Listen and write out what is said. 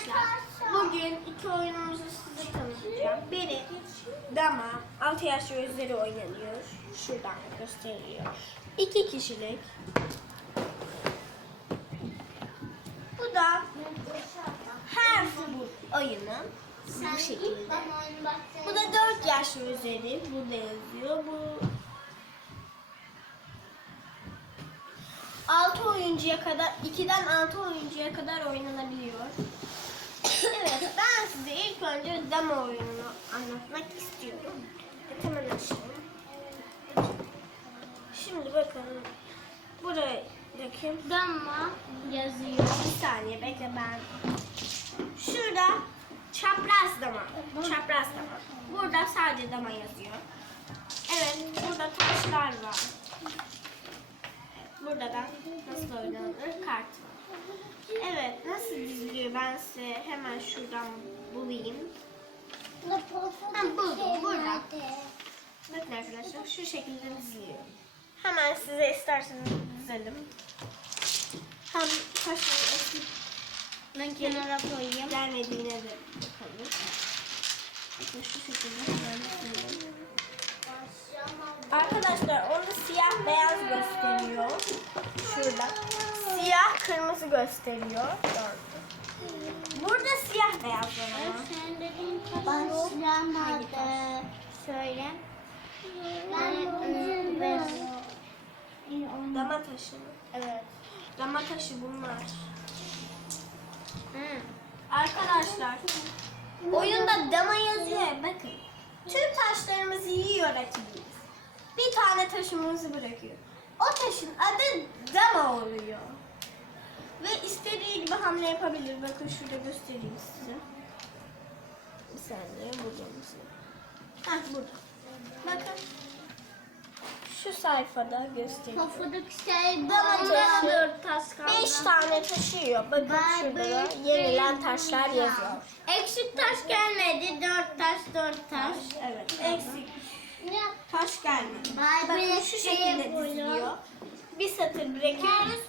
Arkadaşlar bugün iki oyunumuzu size tanıtacağım. Biri dama, 6 yaş ve üzeri oynanıyor. Şuradan gösteriliyor. İki kişilik. Bu da her futbol oyunu. Bu şekilde. Bu da 4 yaş ve üzeri. Burada yazıyor. Bu 6 oyuncuya kadar, 2'den 6 oyuncuya kadar oynanabiliyor. İlk önce demo oyununu anlatmak istiyorum. Evet, hemen açayım. Şimdi bakın, buradaki Dama yazıyor. bir saniye bekle ben. Şurada çapraz dama. Çapraz dama. Burada sadece dama yazıyor. Evet, burada taşlar var. Burada da nasıl oynanır kart var. Ben size hemen şuradan bulayım. Ha, buldum, burada. Bakın arkadaşlar şu şekilde diziliyor. Hemen size isterseniz dizelim. Hem taşları eski Ben kenara koyayım. gelmediğine de bakalım. Bakın şu şekilde hemen dizelim. Arkadaşlar orada siyah beyaz gösteriyor. Şurada. Siyah kırmızı gösteriyor. Gördüm. Burada siyah beyaz var ama. Sen dediğin başlamadı. Söyle. Ben ben Dama taşı mı? Evet. Dama taşı bunlar. Hmm. Arkadaşlar oyunda dama yazıyor ya bakın. Tüm taşlarımızı yiyor rakibimiz. Bir tane taşımızı bırakıyor. O taşın adı dama oluyor. Ve istediği gibi hamle yapabilir. Bakın şurada göstereyim size. Bir saniye bulacağım size. Hah burada. Bakın. Şu sayfada gösteriyor. Pofuduk şey Dama bana taşı. dört taş kaldı. Beş tane taşıyor. Bakın Vay şurada da yenilen benim taşlar ya. yazıyor. Eksik taş gelmedi. Dört taş, dört taş. Evet. Eksik taş gelmedi. Vay Bakın şu şekilde diziliyor. Bir satır bırakıyoruz.